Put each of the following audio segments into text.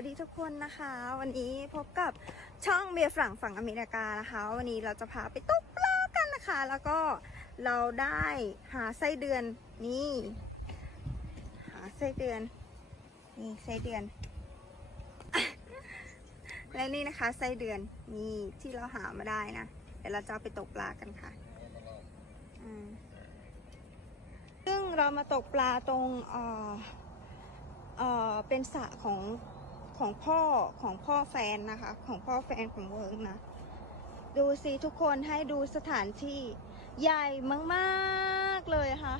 วัสดีทุกคนนะคะ วันนี้พบกับช่องเบียร์ฝรั่งฝั่งอเมริกานะคะ วันนี้เราจะพาไปตกปลากันนะคะ แล้วก็เราได้หาไส้เดือนนี่ หาไส้เดือนนี่ไส้เดือน และนี่นะคะไส้เดือนนี่ที่เราหามาได้นะเดี๋ยวเราจะไปตกปลากันค่ะซึ่งเรามาตกปลาตรงเอ่อเอ่อเป็นสระของ ของพ่อของพ่อแฟนนะคะ ของพ่อแฟนของเวิร์กนะ ดูสิทุกคนให้ดูสถานที่ใหญ่มากๆเลยค่ะ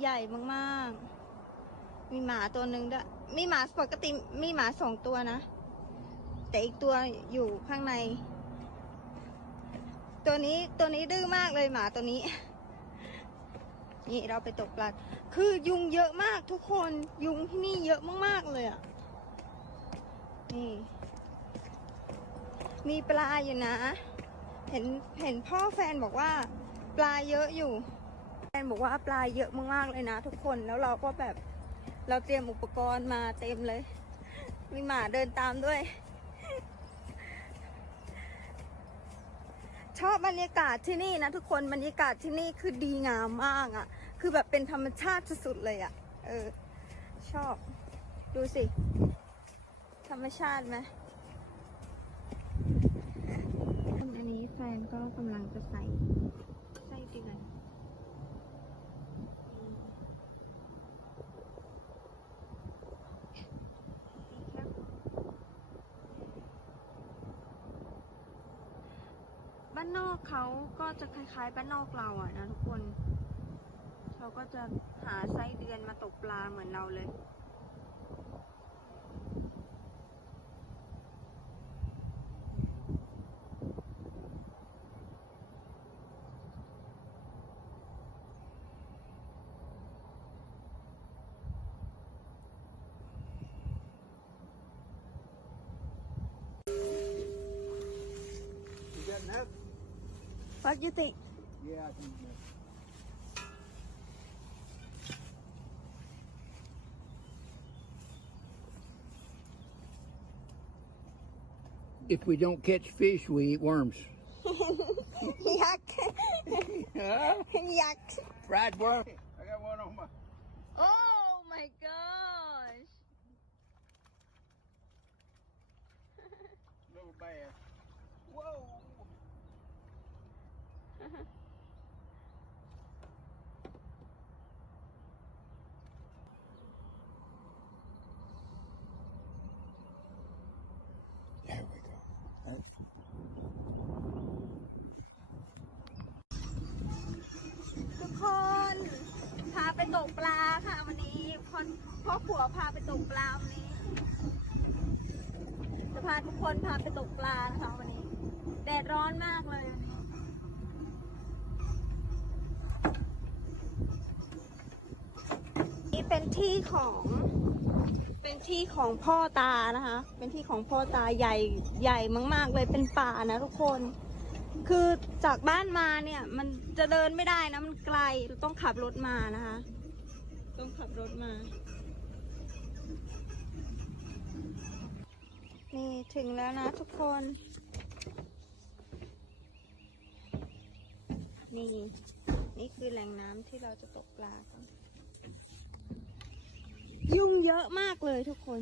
ใหญ่มากๆ มีหมาตัวหนึ่งด้วย มีหมาปกติมีหมาสองตัวนะ แต่อีกตัวอยู่ข้างใน ตัวนี้ตัวนี้ดื้อมากเลยหมาตัวนี้ นี่เราไปตกปลาคือยุงเยอะมากทุกคนยุงที่นี่เยอะมากๆเลยอะ นี่ มีปลาอยู่นะ เห็นเห็นพ่อแฟนบอกว่า ปลาเยอะอยู่ แฟนบอกว่าปลาเยอะมากๆเลยนะ ทุกคนแล้วเราก็แบบเราเตรียมอุปกรณ์มาเต็มเลย มีหมาเดินตามด้วย ชอบบรรยากาศที่นี่นะทุกคนบรรยากาศที่นี่คือดีงามมากอะ่ะ คือแบบเป็นธรรมชาติสุดๆเลยอะ่ะ เออ ชอบ ดูสิ ธรรมชาติไหมอันนี้แฟนก็กำลังจะใส่ไส้เดือนบ้านนอกเขาก็จะคล้ายๆบ้านนอกเราอะนะทุกคน เขาก็จะหาไส้เดือนมาตกปลาเหมือนเราเลย What do you think? Yeah, I think so. If we don't catch fish, we eat worms. Yuck! Yuck! Fried worm. นี้พ่อผัวพาไปตกปลาวันนี้ จะพาทุกคนพาไปตกปลานะคะวันนี้ แดดร้อนมากเลยวันนี้นี่เป็นที่ของเป็นที่ของพ่อตานะคะ เป็นที่ของพ่อตาใหญ่ใหญ่มากๆเลยเป็นป่านะทุกคน คือจากบ้านมาเนี่ย มันจะเดินไม่ได้นะมันไกลต้องขับรถมานะคะ ต้องขับรถมา นี่ถึงแล้วนะทุกคน นี่ นี่คือแหล่งน้ำที่เราจะตกปลากันยุงเยอะมากเลยทุกคน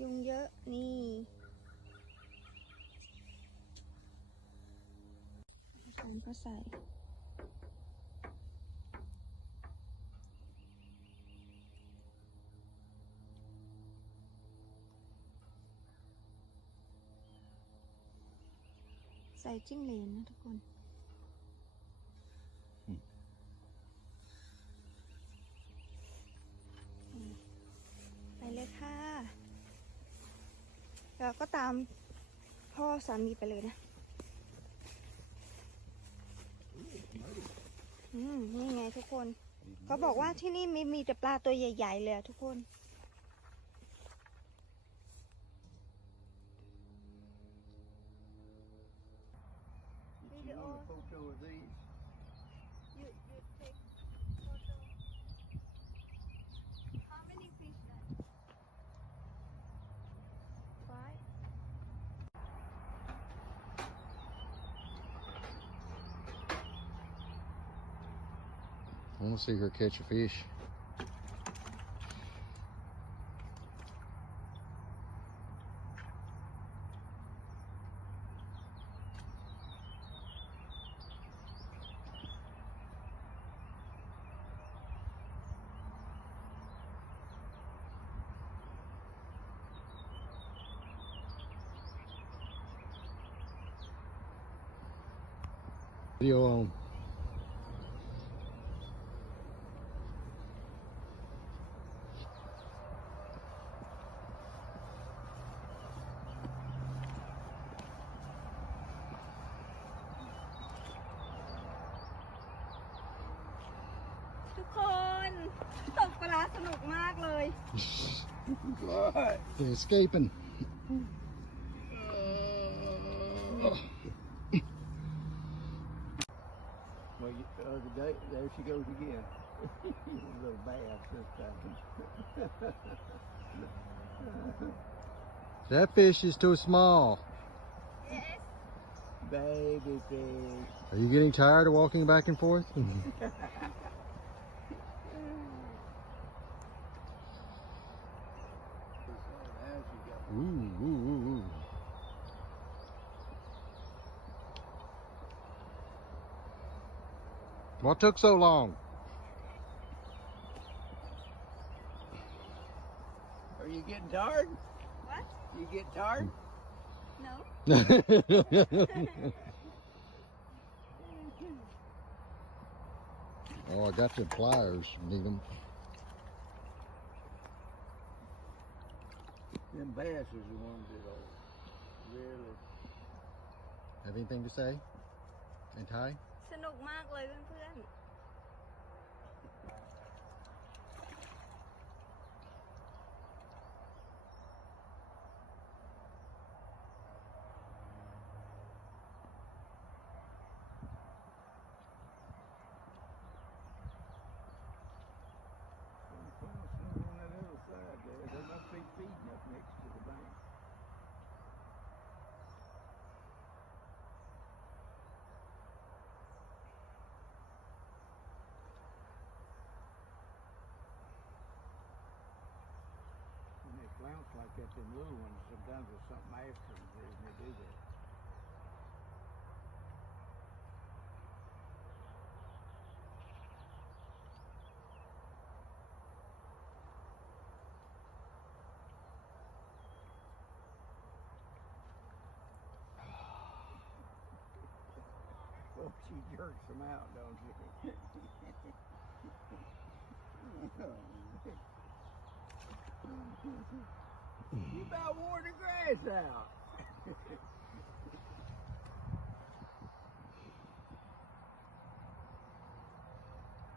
ยุงเยอะนี่ อาจารย์ก็ใส่ใส่จิ้งเหลนนะทุกคน ไปเลยค่ะ เราก็ตามพ่อสามีไปเลยนะ อืมนี่ไงทุกคน เขาบอกว่าที่นี่มีมีแต่ปลาตัวใหญ่ ๆ เลยอะทุกคน I want to see her catch a fish. Video on. - ตกปลาสนุกมากเลย What? They're escaping. Well, you, the other day, there she goes again. little bass this time. That fish is too small. Baby fish. Are you getting tired of walking back and forth? What took so long? Are you getting tired? What? You get tired? No oh, I got the pliers. Need them. Them bass is the ones that are really. Have anything to say? And Ty? สนุกมากเลยเพื่อนๆ like that, them little ones, sometimes there's something after them, the reason they do that. Well, she jerks them out, don't she? you about wore the grass out.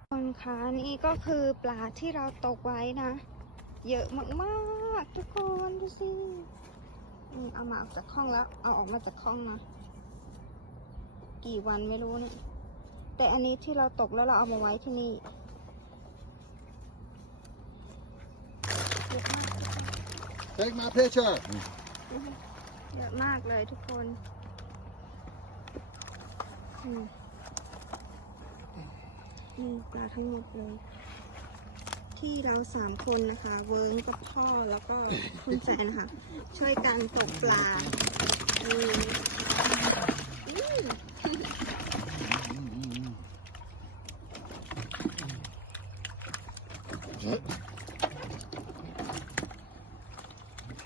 คนคะนี่ก็คือปลาที่เราตกไว้นะ เยอะมากๆทุกคนดูสิอืมเอามาออกจากห้องแล้ว เอาออกมาจากห้องนะกี่วันไม่รู้เนี่ย แต่อันนี้ที่เราตกแล้วเราเอามาไว้ที่นี่เยอะมาก Take my picture. เยอะมากเลยทุกคนอืมนี่ปลาทั้งหมดเลย ที่เราสามคนนะคะ เวิร์งกับพ่อแล้วก็คุณแฟนค่ะ ช่วยกันตกปลาอืมอืม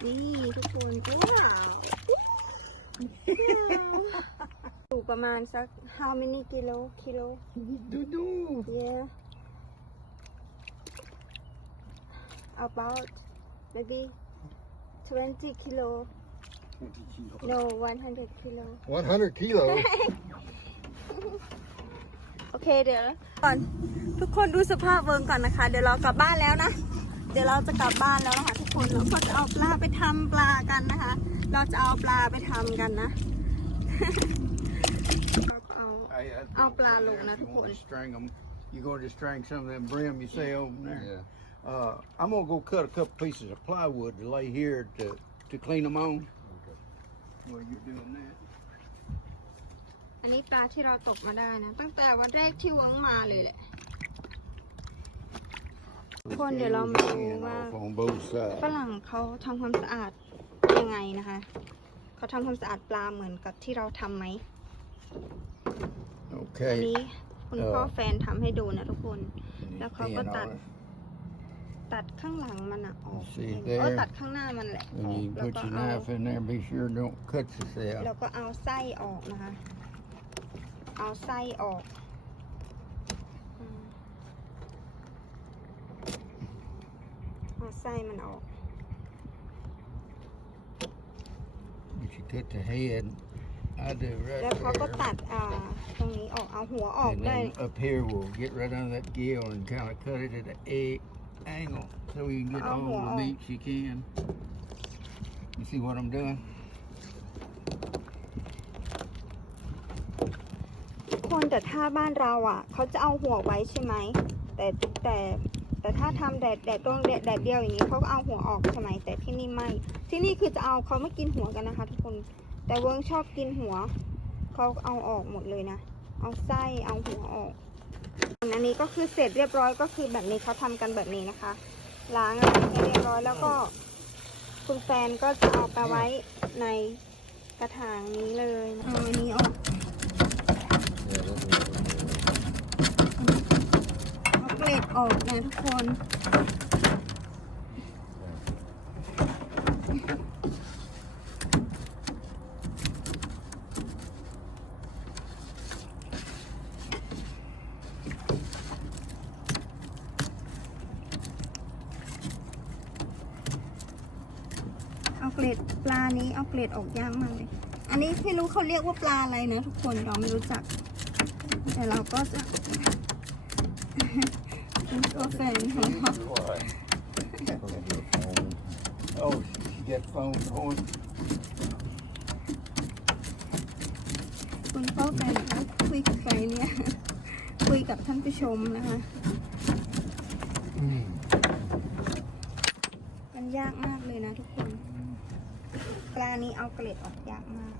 นี่ทุกคนว้าวอยู่ประมาณสัก how many กิโลกิโล Do do. Yeah. About maybe 20 kilo. No, 100 kilo. 100 kilos. โอเคเดี๋ยวก่อนทุกคนดูสภาพเวิร์งก่อนนะคะ เดี๋ยวเรากลับบ้านแล้วนะ เดี๋ยวเราจะกลับบ้านแล้วนะคะทุกคนเราก็จะเอาปลาไปทำปลากันนะคะ เราจะเอาปลาไปทำกันนะเราก็เอา Hey, that's I'll gonna plow sit there along if that you want to one. string them. You're going to string some of them brim you see over there. Yeah. Uh, I'm gonna go cut a couple pieces of plywood to lay here to to clean them on. Okay. While you're doing that. อันนี้ปลาที่เราตกมาได้นะ ตั้งแต่วันแรกที่เวิร์งมาเลยแหละทุก คนเดี๋ยวเรามาดู Skin ว่า off on both ฝ sides. รั่งเขาทำความสะอาดยังไงนะคะ เขาทำความสะอาดปลาเหมือนกับที่เราทำไหมอัน Okay. นี้คุณพ่อแฟนทำให้ดูนะทุกคน And Now it's เขาก็ pin ตัด on it. ตัดข้างหลังมันอะออก See เอง there? เออตัดข้างหน้ามันแหละอ And อก you แล้ว put ก็ your เอา knife in there, be sure it don't cut yourself. แล้วก็เอาไส้ออกนะคะ เอาไส้ออกอืม เอาไส้มันออก But you cut the head. I do right แล้วเขาก็ there. ตัดอ่าตรงนี้ออกเอาหัวออก And ได้ then up here, we'll get right under that gill and kind of cut it at an egg angle so you can get Oh, all the wow. meats you can. You see what I'm doing? คนแต่ถ้าบ้านเราอะเขาจะเอาหัวไว้ใช่ไหมแต่แต่ แต่ถ้าทำแดดแดดตรงแดดแดดเดียวอย่างนี้เขาก็เอาหัวออกใช่ไหมแต่ที่นี่ไม่ ที่นี่คือจะเอาเขาไม่กินหัวกันนะคะ ทุกคน แต่เวิร์งชอบกินหัวเขาเอาออกหมดเลยนะ เอาไส้เอาหัวออกอันนี้ก็คือเสร็จเรียบร้อยก็คือแบบนี้เขาทำกันแบบนี้นะคะ ล้างอะไรให้เรียบร้อยแล้วก็คุณแฟนก็จะเอาไปไว้ในกระถางนี้เลยเอาอันนี้ออก Yeah, that's what เอาเก ล็ดออกนะทุกคน เอาเกล็ดปลานี้เอาเกล็ดออกยากมากเลย อันนี้ไม่รู้เขาเรียกว่าปลาอะไรนะทุกคนเราไม่รู้จัก แต่เราก็จะ เป็นตัวแฟนของเรา What? Probably a phone. Oh, she got phone on. คุณพ่อแฟนเขาคุยกับใครเนี่ย คุยกับท่านผู้ชมนะคะ มันยากมากเลยนะทุกคน ปลานี้เอาเกล็ดออกยากมาก